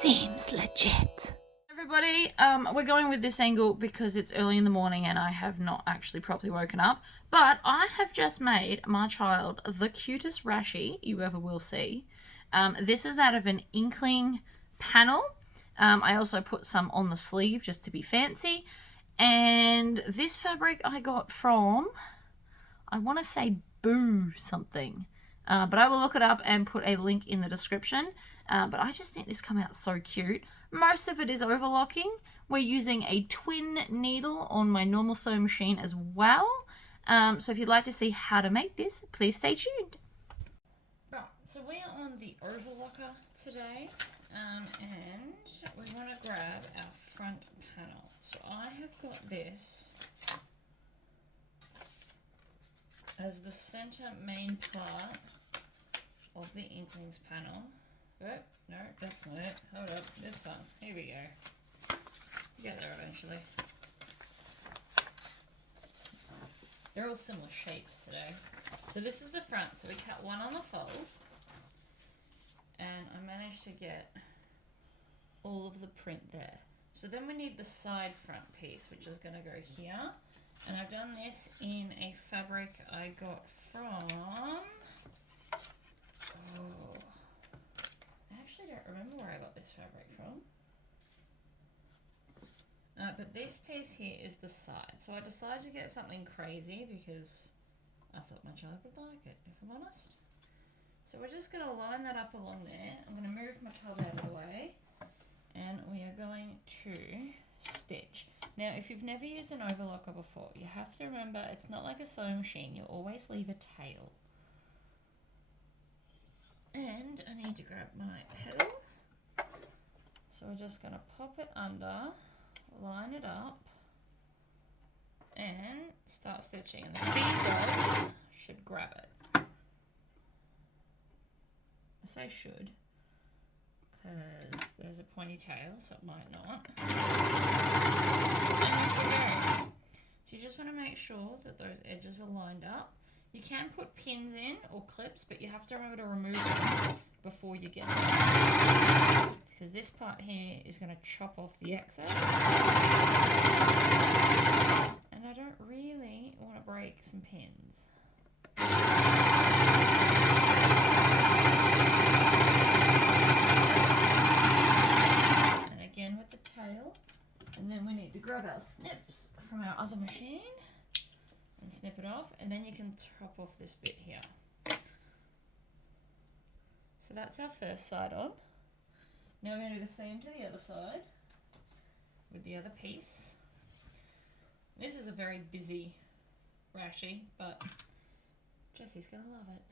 Seems legit. Everybody, we're going with this angle because it's early in the morning and I have not actually properly woken up. But I have just made my child the cutest Rashie you ever will see. This is out of an Inkling panel. I also put some on the sleeve just to be fancy. And this fabric I got from, I want to say Boo something. But I will look it up and put a link in the description. But I just think this come out so cute. Most of it is overlocking. We're using a twin needle on my normal sewing machine as well. So if you'd like to see how to make this, please stay tuned. Right, so we are on the overlocker today. And we want to grab our front panel. So I have got this as the center main part of the Inklings panel. Oh, no, that's not it. Hold up, this one. Here we go. Get there eventually. They're all similar shapes today. So this is the front. So we cut one on the fold. And I managed to get all of the print there. So then we need the side front piece, which is going to go here. And I've done this in a fabric I got from... Oh, I actually don't remember where I got this fabric from. But this piece here is the side. So I decided to get something crazy because I thought my child would like it, if I'm honest. So we're just going to line that up along there. I'm going to move my tub out of the way. And we are going to stitch. Now, if you've never used an overlocker before, you have to remember it's not like a sewing machine. You always leave a tail. And I need to grab my pedal. So we're just going to pop it under, line it up, and start stitching. And the speed dogs should grab it. I say should, because there's a pointy tail, so it might not. And so you just want to make sure that those edges are lined up. You can put pins in or clips, but you have to remember to remove them before you get them. Because this part here is going to chop off the excess. And I don't really want to break some pins. And again with the tail. And then we need to grab our snips from our other machine and snip it off, and then you can chop off this bit here. So that's our first side on. Now we're going to do the same to the other side with the other piece. This is a very busy Rashie, but Jessie's going to love it.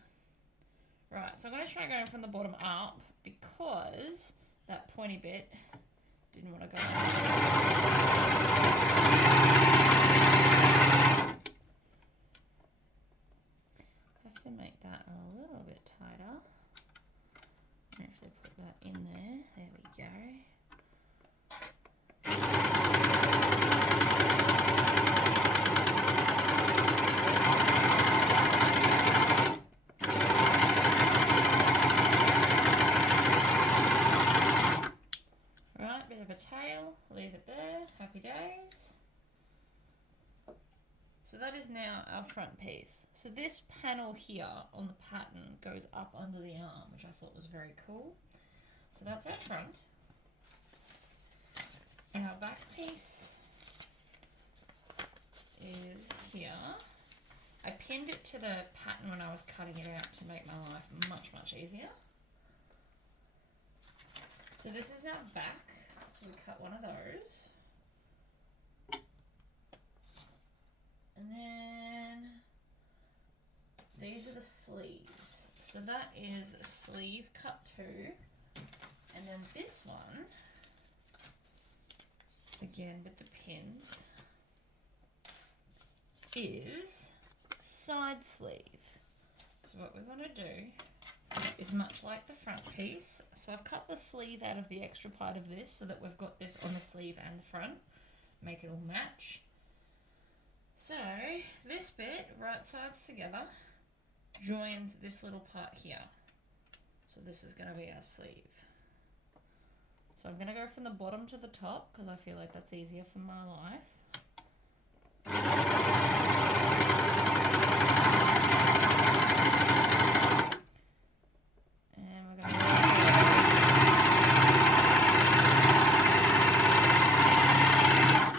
Right, so I'm going to try going from the bottom up because that pointy bit didn't want to go to make that a little bit tighter. Actually put that in there. There we go. Right, bit of a tail. Leave it there. Happy days. So that is now our front piece. So this panel here on the pattern goes up under the arm, which I thought was very cool. So that's our front. Our back piece is here. I pinned it to the pattern when I was cutting it out to make my life much, much easier. So this is our back. So we cut one of those. And then these are the sleeves. So that is sleeve cut 2. And then this one, again with the pins, is side sleeve. So what we want to do is much like the front piece. So I've cut the sleeve out of the extra part of this so that we've got this on the sleeve and the front. Make it all match. So this bit, right sides together, joins this little part here. So this is going to be our sleeve. So I'm going to go from the bottom to the top because I feel like that's easier for my life. And we're going to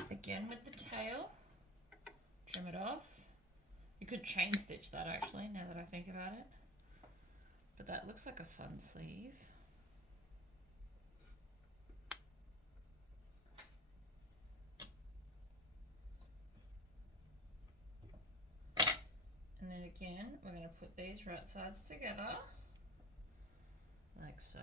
again with the tail, trim it off. You could chain stitch that actually, now that I think about it. But that looks like a fun sleeve. And then again, we're going to put these right sides together, like so.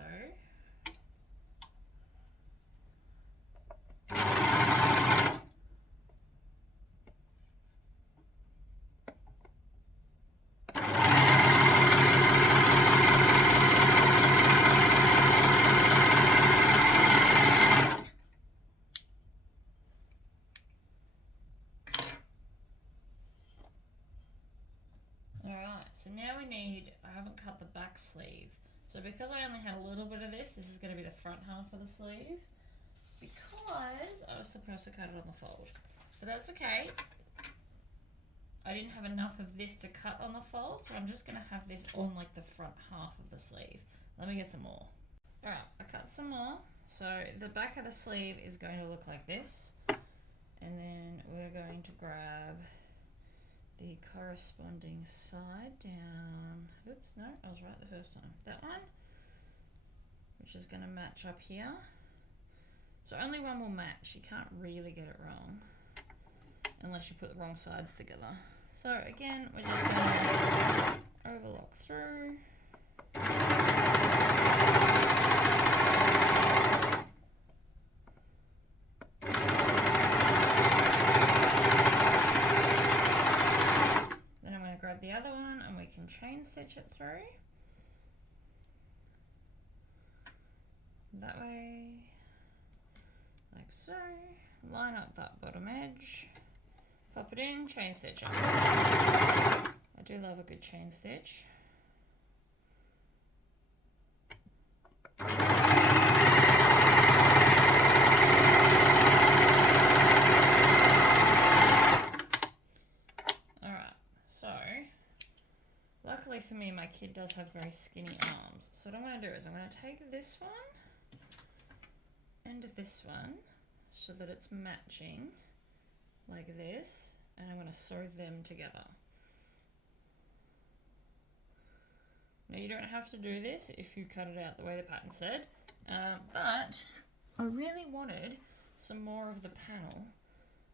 So now we need, I haven't cut the back sleeve. So because I only had a little bit of this is going to be the front half of the sleeve. Because I was supposed to cut it on the fold. But that's okay. I didn't have enough of this to cut on the fold, so I'm just going to have this on like the front half of the sleeve. Let me get some more. Alright, I cut some more. So the back of the sleeve is going to look like this. And then we're going to grab the corresponding side down. Oops, no, I was right the first time. That one, which is going to match up here. So only one will match. You can't really get it wrong unless you put the wrong sides together. So again, we're just going to overlock through. Grab the other one and we can chain stitch it through that way, like so. Line up that bottom edge, pop it in, chain stitch it. I do love a good chain stitch. Luckily for me, my kid does have very skinny arms. So what I'm going to do is I'm going to take this one and this one so that it's matching like this, and I'm going to sew them together. Now you don't have to do this if you cut it out the way the pattern said, but I really wanted some more of the panel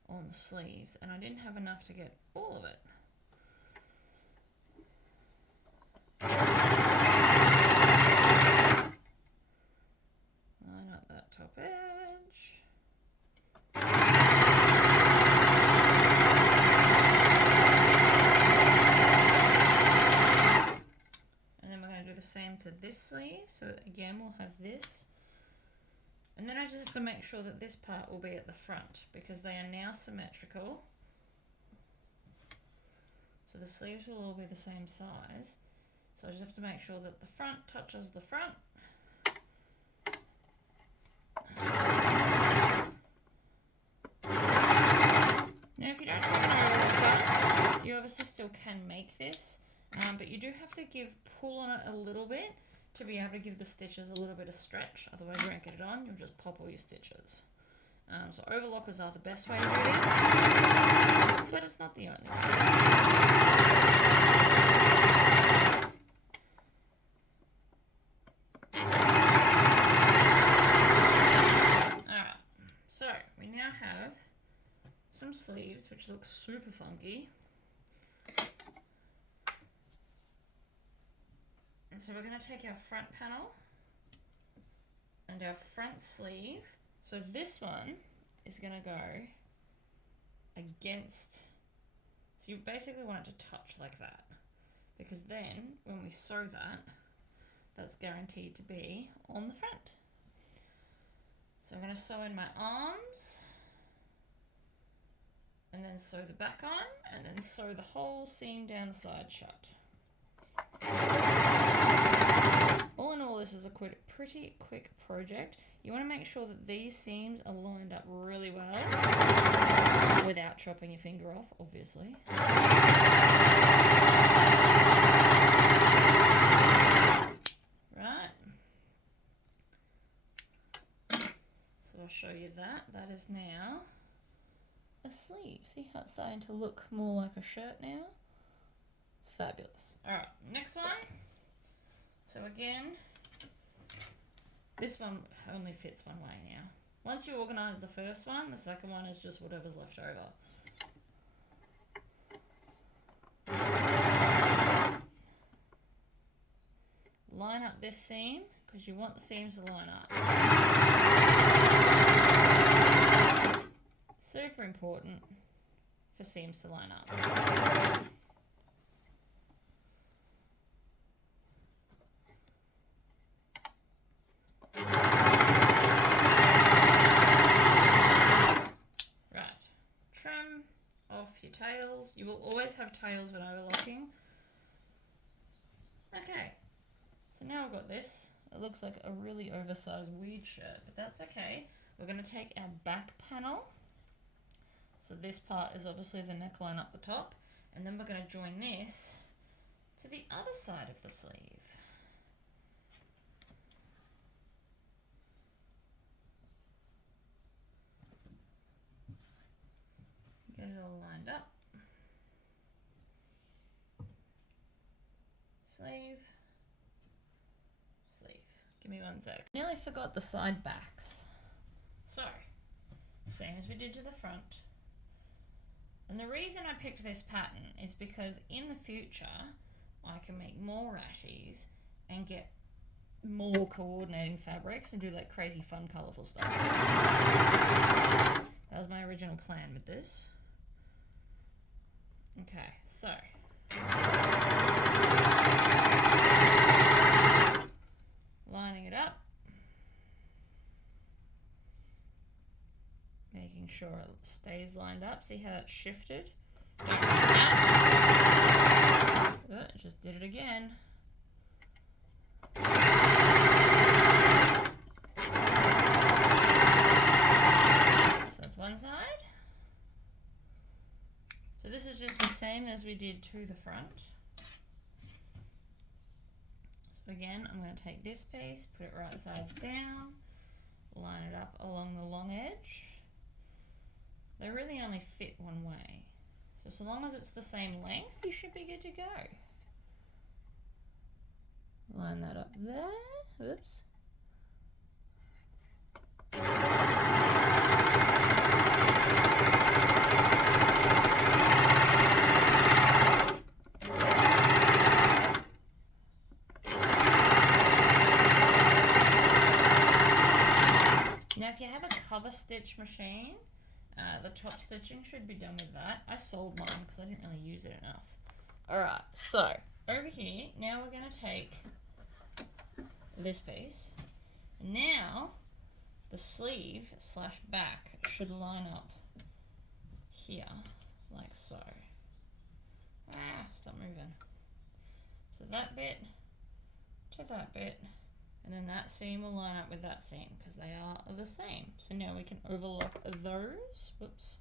on the sleeves and I didn't have enough to get all of it. Line up that top edge. And then we're going to do the same to this sleeve. So again, we'll have this. And then I just have to make sure that this part will be at the front because they are now symmetrical. So the sleeves will all be the same size. So I just have to make sure that the front touches the front. Now if you don't have an overlocker, you obviously still can make this, but you do have to pull on it a little bit to be able to give the stitches a little bit of stretch, otherwise you won't get it on, you'll just pop all your stitches. So overlockers are the best way to do this, but it's not the only way. So we now have some sleeves which look super funky. And so we're going to take our front panel and our front sleeve. So this one is going to go against, so you basically want it to touch like that, because then when we sew that, that's guaranteed to be on the front. So I'm going to sew in my arms and then sew the back on and then sew the whole seam down the side shut. All in all, this is a pretty quick project. You want to make sure that these seams are lined up really well without chopping your finger off, obviously. Right. So I'll show you that. That is now a sleeve. See how it's starting to look more like a shirt now? It's fabulous. Alright, next one. So again, this one only fits one way now. Once you organise the first one, the second one is just whatever's left over. Line up this seam, because you want the seams to line up. Super important for seams to line up. Right, trim off your tails. You will always have tails when overlocking. Okay, so now we've got this. It looks like a really oversized weird shirt, but that's okay. We're going to take our back panel. So this part is obviously the neckline up the top, and then we're going to join this to the other side of the sleeve. Get it all lined up. Sleeve, sleeve. Give me one sec. Nearly forgot the side backs. So, same as we did to the front. And the reason I picked this pattern is because in the future, I can make more Rashies and get more coordinating fabrics and do like crazy fun colourful stuff. That was my original plan with this. Okay, so. Lining it up. Making sure it stays lined up. See how it's shifted? Oh, just did it again. So that's one side. So this is just the same as we did to the front. So again, I'm going to take this piece, put it right sides down, line it up along the long edge. They really only fit one way. So long as it's the same length, you should be good to go. Line that up there. Oops. Now if you have a cover stitch machine, the top stitching should be done with that. I sold mine because I didn't really use it enough. Alright, so over here, now we're going to take this piece. Now the sleeve slash back should line up here, like so. Stop moving. So that bit to that bit, and then that seam will line up with that seam because they are the same. So now we can overlock those. Whoops.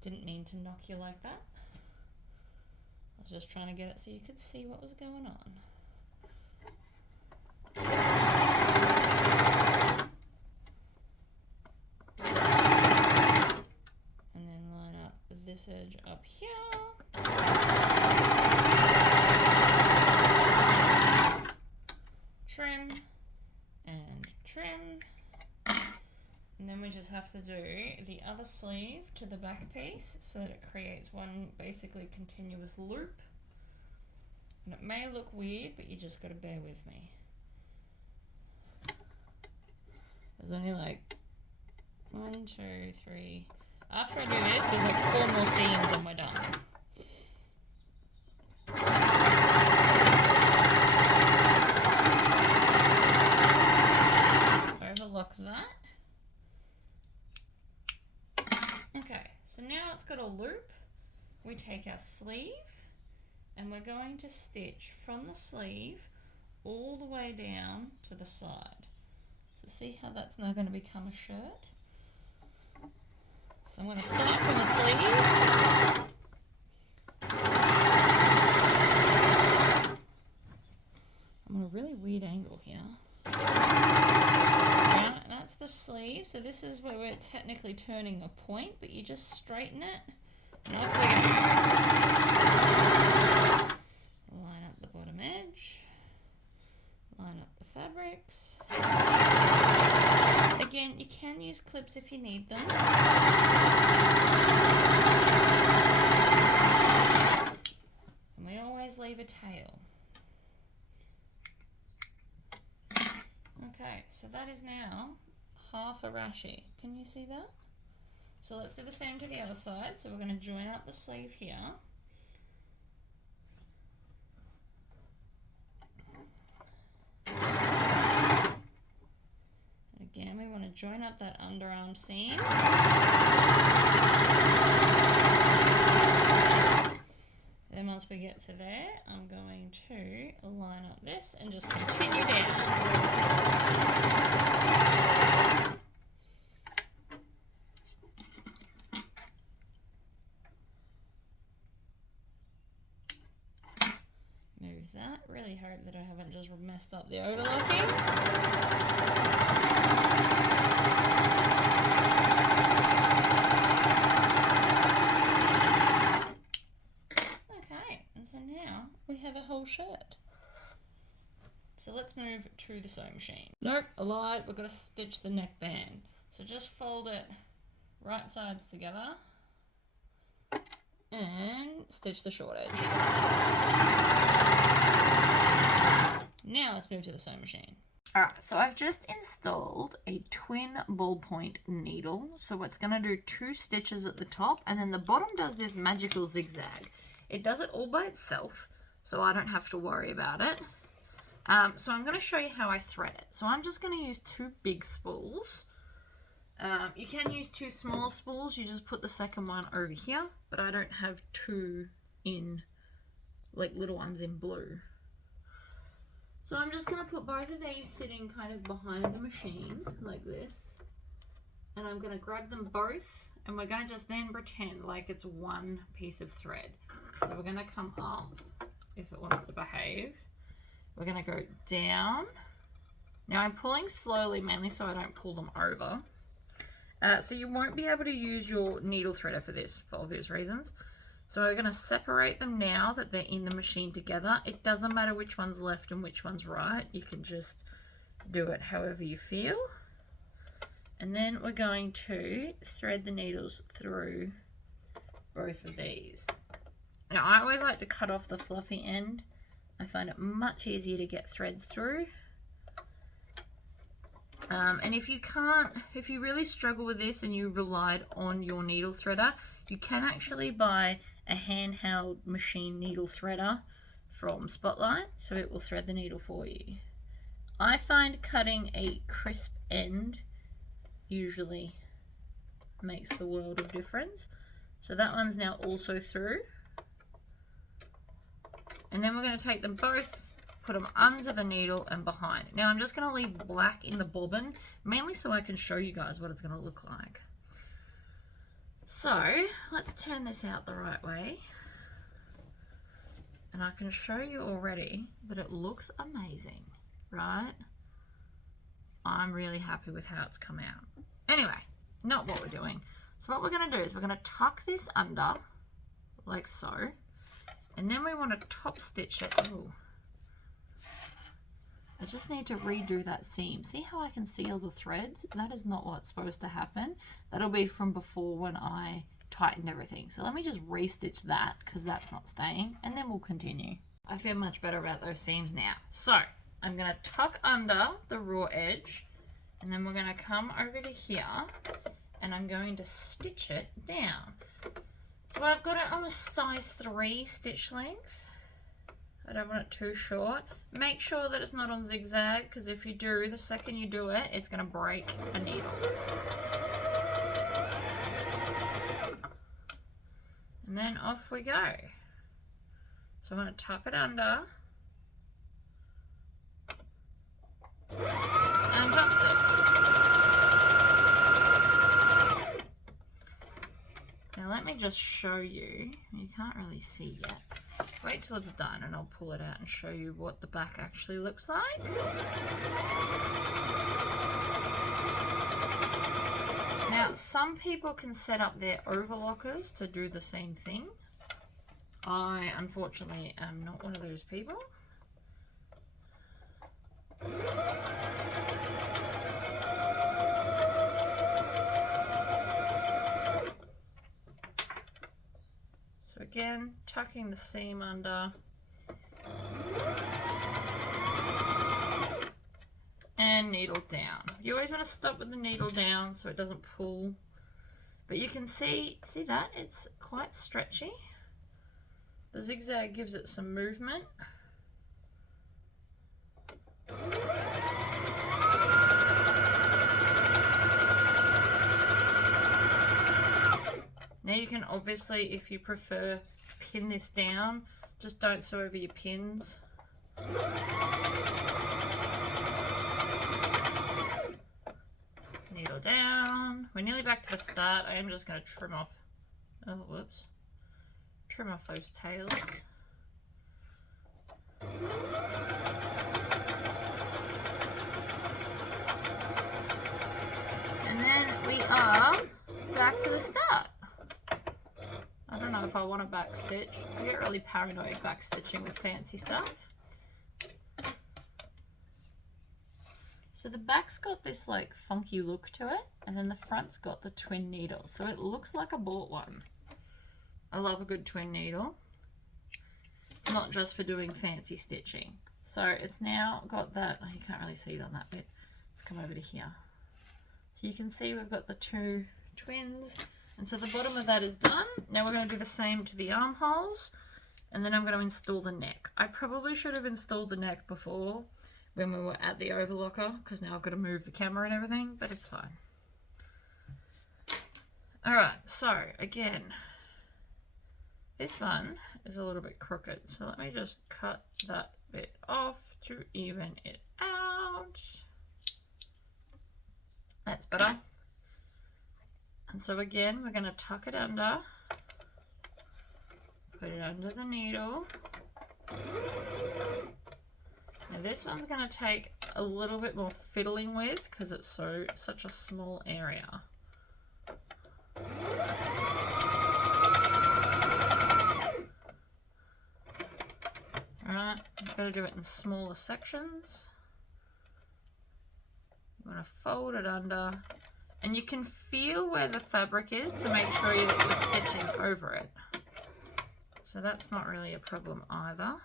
Didn't mean to knock you like that. I was just trying to get it so you could see what was going on. And then line up this edge up here. Trim and trim. And then we just have to do the other sleeve to the back piece so that it creates one basically continuous loop. And it may look weird, but you just got to bear with me. There's only like 1, 2, 3. After I do this, there's like 4 more seams and we're done. Overlock that. Okay, so now it's got a loop. We take our sleeve and we're going to stitch from the sleeve all the way down to the side. So see how that's now going to become a shirt? So I'm going to start from the sleeve. I'm on a really weird angle here. Yeah, that's the sleeve. So this is where we're technically turning a point, but you just straighten it. And off we go. Line up the bottom edge. Line up the fabrics. Again, you can use clips if you need them. And we always leave a tail. Okay, so that is now half a Rashie. Can you see that? So let's do the same to the other side. So we're going to join up the sleeve here. Again, we want to join up that underarm seam. Then once we get to there, I'm going to line up this and just continue down. Move that. Really hope that I haven't just messed up the overlocking. So now we have a whole shirt. So let's move to the sewing machine. Nope, I lied. We've got to stitch the neckband. So just fold it right sides together and stitch the short edge. Now let's move to the sewing machine. Alright, so I've just installed a twin ballpoint needle. So it's going to do 2 stitches at the top, and then the bottom does this magical zigzag. It does it all by itself, so I don't have to worry about it. So I'm going to show you how I thread it. So I'm just going to use 2 big spools. You can use 2 small spools. You just put the second one over here, but I don't have 2 in, like little ones in blue. So I'm just going to put both of these sitting kind of behind the machine like this. And I'm going to grab them both, and we're going to just then pretend like it's one piece of thread. So we're going to come up, if it wants to behave. We're going to go down. Now I'm pulling slowly, mainly so I don't pull them over. So you won't be able to use your needle threader for this, for obvious reasons. So we're going to separate them now that they're in the machine together. It doesn't matter which one's left and which one's right. You can just do it however you feel. And then we're going to thread the needles through both of these. Now I always like to cut off the fluffy end. I find it much easier to get threads through. And if you really struggle with this and you relied on your needle threader, you can actually buy a handheld machine needle threader from Spotlight, so it will thread the needle for you. I find cutting a crisp end usually makes the world of difference. So that one's now also through. And then we're going to take them both, put them under the needle and behind. Now I'm just going to leave black in the bobbin, mainly so I can show you guys what it's going to look like. So let's turn this out the right way. And I can show you already that it looks amazing, right? I'm really happy with how it's come out. Anyway, not what we're doing. So what we're going to do is we're going to tuck this under, like so. And then we want to top stitch it. Ooh. I just need to redo that seam. See how I can see all the threads? That is not what's supposed to happen. That'll be from before when I tightened everything. So let me just restitch that because that's not staying, and then we'll continue. I feel much better about those seams now. So I'm going to tuck under the raw edge, and then we're going to come over to here, and I'm going to stitch it down. So I've got it on a size 3 stitch length. I don't want it too short. Make sure that it's not on zigzag, because if you do, the second you do it, it's going to break a needle. And then off we go. So I'm going to tuck it under. and jump stitch. Now let me just show you. You can't really see yet. Wait till it's done and I'll pull it out and show you what the back actually looks like. Now, some people can set up their overlockers to do the same thing. I, unfortunately, am not one of those people. So again, tucking the seam under. And needle down. You always want to stop with the needle down so it doesn't pull. But you can see that? It's quite stretchy. The zigzag gives it some movement. Now you can obviously, if you prefer, pin this down. Just don't sew over your pins. Needle down. We're nearly back to the start. I am just going to trim off, oh whoops, trim off those tails. And then we are back to the start. I don't know if I want to back stitch. I get really paranoid back stitching with fancy stuff. So the back's got this like funky look to it, and then the front's got the twin needle. So it looks like I bought one. I love a good twin needle. It's not just for doing fancy stitching. So it's now got that, oh, you can't really see it on that bit. Let's come over to here. So you can see we've got the two twins. And so the bottom of that is done. Now we're going to do the same to the armholes. And then I'm going to install the neck. I probably should have installed the neck before, when we were at the overlocker, because now I've got to move the camera and everything, but it's fine. Alright, so again, this one is a little bit crooked, so let me just cut that bit off to even it out. That's better. And so again, we're going to tuck it under, put it under the needle. Now this one's going to take a little bit more fiddling with because it's such a small area. Alright, I've got to do it in smaller sections. I'm going to fold it under, and you can feel where the fabric is to make sure that you're stitching over it. So that's not really a problem either.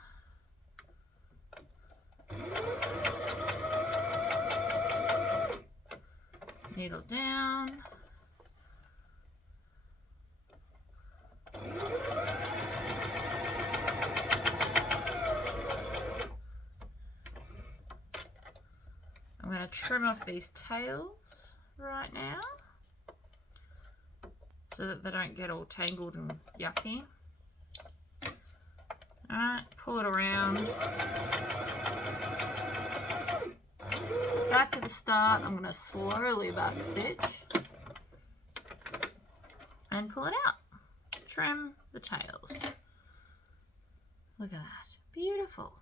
Needle down. I'm going to trim off these tails right now so that they don't get all tangled and yucky. Alright, pull it around. Back to the start, I'm going to slowly back stitch and pull it out. Trim the tails. Look at that. Beautiful.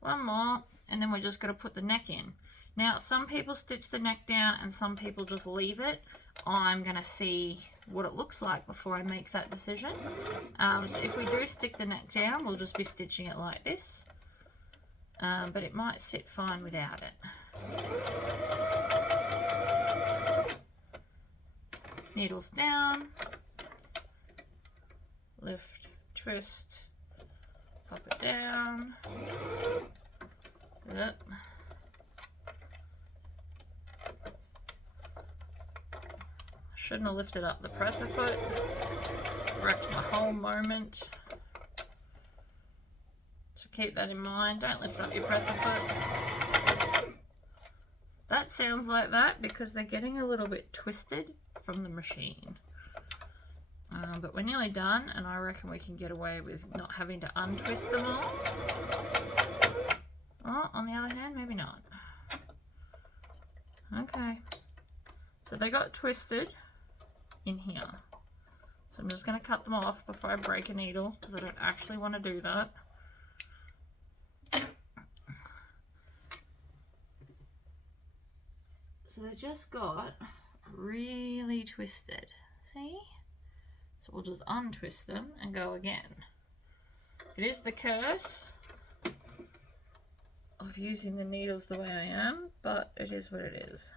One more, and then we're just going to put the neck in. Now, some people stitch the neck down and some people just leave it. I'm going to see what it looks like before I make that decision. So if we do stick the neck down, we'll just be stitching it like this. But it might sit fine without it. Needles down, lift, twist, pop it down. Yep. Shouldn't have lifted up the presser foot. Wrecked my whole moment. So keep that in mind. Don't lift up your presser foot. That sounds like that because they're getting a little bit twisted from the machine. But we're nearly done, and I reckon we can get away with not having to untwist them all. Oh, on the other hand, maybe not. Okay. So they got twisted in here. So I'm just going to cut them off before I break a needle, because I don't actually want to do that. So they just got really twisted. See? So we'll just untwist them and go again. It is the curse of using the needles the way I am, but it is what it is.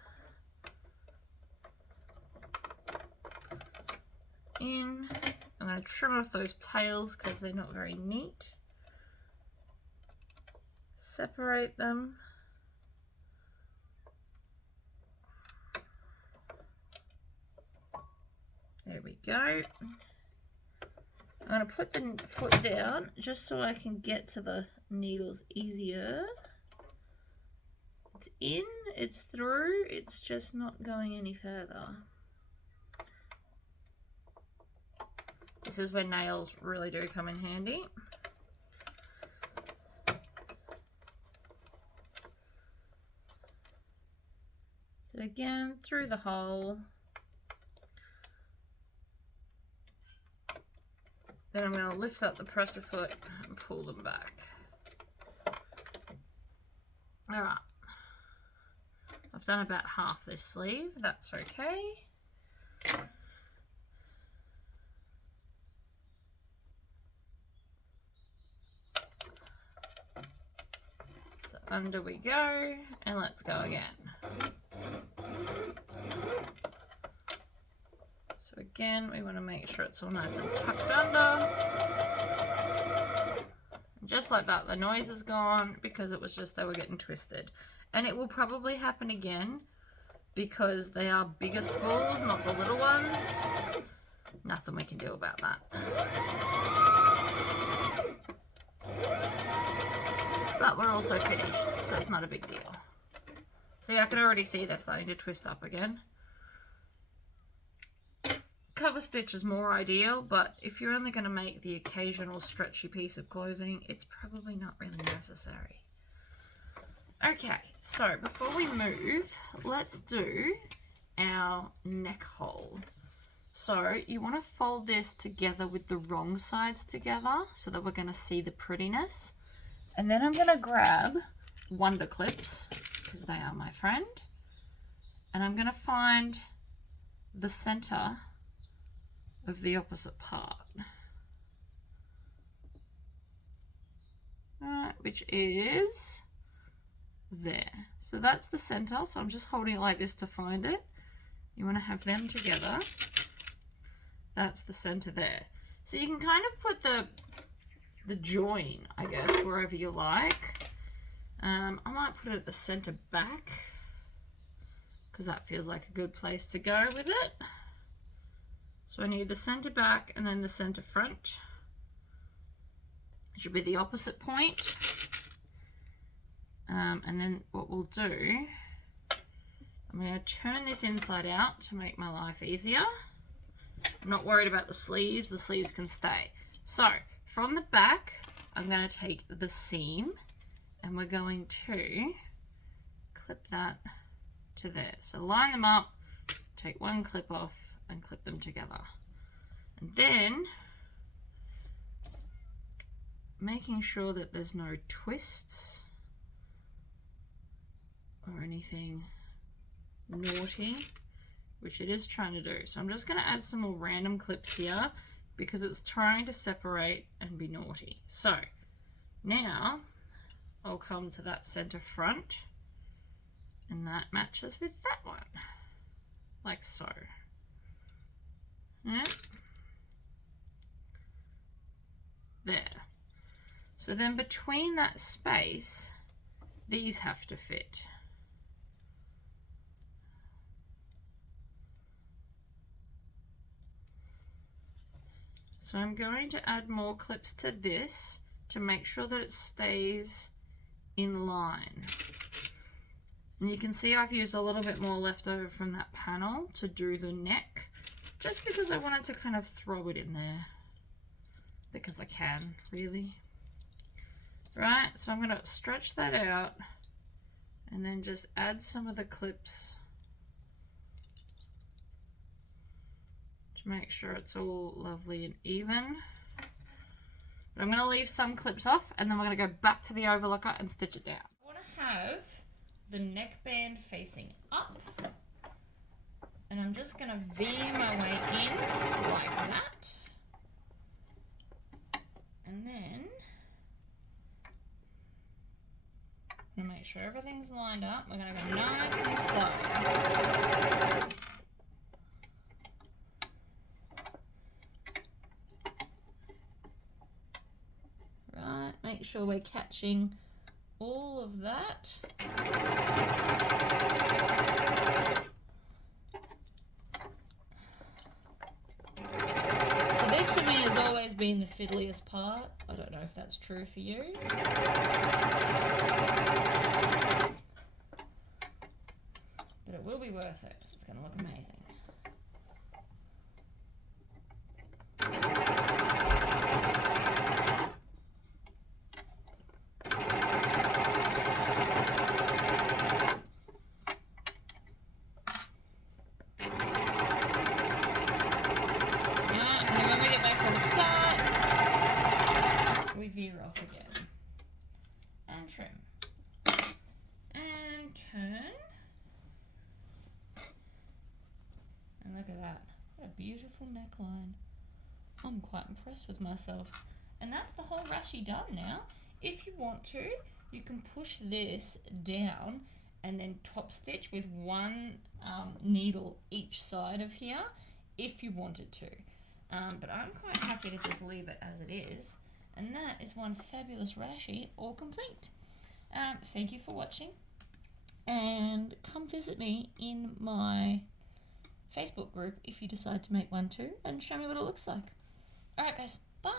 In. I'm going to trim off those tails because they're not very neat. Separate them. There we go. I'm going to put the foot down just so I can get to the needles easier. It's in, it's through, it's just not going any further. This is where nails really do come in handy. So again, through the hole. Then I'm going to lift up the presser foot and pull them back. Alright. I've done about half this sleeve, that's okay. So under we go, and let's go again. So again, we want to make sure it's all nice and tucked under. And just like that, the noise is gone because it was just they were getting twisted. And it will probably happen again because they are bigger spools, not the little ones. Nothing we can do about that. But we're also finished, so it's not a big deal. See, I can already see they're starting to twist up again. Cover stitch is more ideal, but if you're only going to make the occasional stretchy piece of clothing, it's probably not really necessary. Okay, so before we move, let's do our neck hole. So you want to fold this together with the wrong sides together so that we're going to see the prettiness. And then I'm going to grab Wonder Clips, because they are my friend. And I'm going to find the center of the opposite part. Alright, which is there. So that's the center, so I'm just holding it like this to find it. You want to have them together. That's the center there. So you can kind of put the join, I guess, wherever you like. I might put it at the center back because that feels like a good place to go with it. So I need the center back and then the center front. It should be the opposite point. And then what we'll do, I'm going to turn this inside out to make my life easier. I'm not worried about the sleeves can stay. So from the back, I'm going to take the seam and we're going to clip that to there. So line them up, take one clip off and clip them together. And then making sure that there's no twists or anything naughty, which it is trying to do. So I'm just going to add some more random clips here because it's trying to separate and be naughty. So now I'll come to that center front and that matches with that one, like so. Yeah. There. So then between that space, these have to fit. So I'm going to add more clips to this to make sure that it stays in line. And you can see I've used a little bit more left over from that panel to do the neck, just because I wanted to kind of throw it in there, because I can, really. Right, so I'm going to stretch that out and then just add some of the clips to make sure it's all lovely and even. But I'm going to leave some clips off and then we're going to go back to the overlocker and stitch it down. I want to have the neckband facing up, and I'm just going to V my way in like that. And then I'm going to make sure everything's lined up. We're going to go nice and slow. Right, make sure we're catching all of that. So this for me has always been the fiddliest part. I don't know if that's true for you. But it will be worth it. It's going to look amazing. Veer off again and trim and turn, and look at that, what a beautiful neckline. I'm quite impressed with myself, and that's the whole Rashie done. Now if you want to, you can push this down and then top stitch with one needle each side of here if you wanted to, but I'm quite happy to just leave it as it is. And that is one fabulous Rashie, all complete. Thank you for watching. And come visit me in my Facebook group if you decide to make one too, and show me what it looks like. Alright guys, bye!